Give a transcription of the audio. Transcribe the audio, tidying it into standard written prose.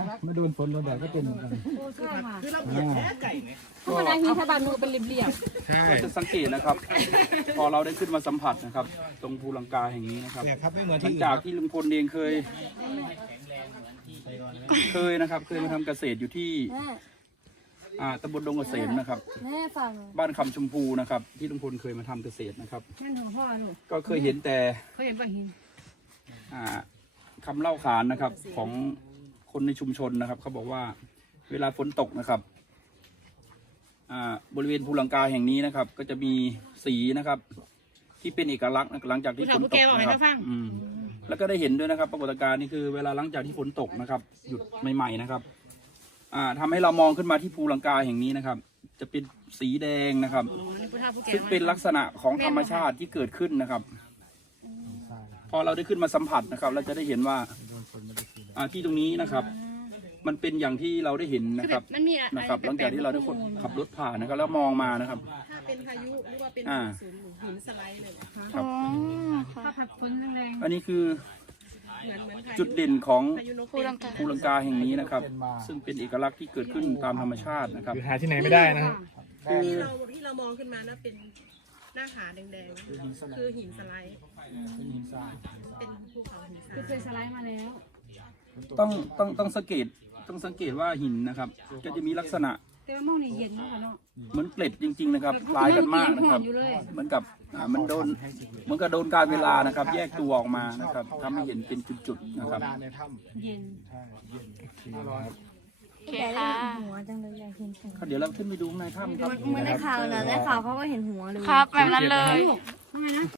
มาโดนฝนโดนแดดก็เป็นเหมือนกันโอ้ใช่ค่ะคือเราเห็นแค่ไก่ไงธรรมดาหินทบานนูเป็นเหลี่ยมใช่ก็จะสังเกตนะครับ พอเราได้ขึ้นมาสัมผัสนะครับ ตรงภูลังกาแห่งนี้นะครับเนี่ยครับไม่เหมือนหลัที่งอื่นจากที่ลุงพลเองเคยนะครับเคยมาทำเกษตรอยู่ที่แม่ตำบลดงเกษมนะครับแม่ฟังบ้านคำชมพูนะครับ ที่ลุงพลเคยมาทำเกษตรนะครับนั่นของพ่อหนูก็เคยเห็นแต่เขาเห็นป่ะหินคำเล่าขานนะครับของคนในชุมชนนะครับเขาบอกว่าเวลาฝนตกนะครับบริเวณภูลังกาแห่งนี้นะครับ ก็จะมีสีนะครับ ที่เป็นเอกลักษณ์หลังจากที่ฝนตกนะครับแล้วก็ได้เห็นด้วยนะครับปรากฏการณ์นี้คือเวลาหลังจากที่ฝนตกนะครับ หยุดใหม่ๆนะครับทำให้เรามองขึ้นมาที่ภูลังกาแห่งนี้นะครับ จะเป็นสีแดงนะครับ ซึ่งเป็นลักษณะของธรรมชาติที่เกิดขึ้นนะครับ พอเราได้ขึ้นมาสัมผัสนะครับ เราจะได้เห็นว่าที่ตรงนี้นะครับ มันเป็นอย่างที่เราได้เห็นนะครับหลังจากที่เราได้ขับรถผ่านนะครับ แล้วมองมานะครับถ้าเป็นพายุหรือว่าเป็นหินสไลด์เลยครับถ้าผัดฝนแรงอันนี้คือเหมือนพาจุดเด่นของยุนกภูลังกาภูลังกาแห่งนี้นะครับ ซึ่งเป็นเอกลักษณ์ที่เกิดขึ้นตามธรรมชาตินะครับคือหาที่ไหนไม่ได้นะครับที่เรามองขึ้นมานะเป็นหน้าผาแดงๆคือหินสไลด์เป็นภูเขาหินทรายคือเคยสไลด์มาแล้วต้องสังเกตว่าหินนะครับ ก็จะมีลักษณะแต่ว่ามองนี่เย็นมากเนาะเหมือนเกล็ดจริง ๆ นะครับคล้ายกันมากนะครับ เหมือนกับมันโดนเหมือนกับโดนการเวลานะครับ แยกตัวออกมานะครับทำให้เห็นเป็นจุดๆนะครับในถ้เย็นำใช่เย็นสีร้อนโอเคค่ะหัวจังเลยอยากเห็นหัวเดี๋ยวเราขึ้นไปดูข้างในถ้ำครับเหมือนในข่าวนะในข่าวเขาก็เห็นหัวเลยครับแบบนั้นเลยทำไมนะ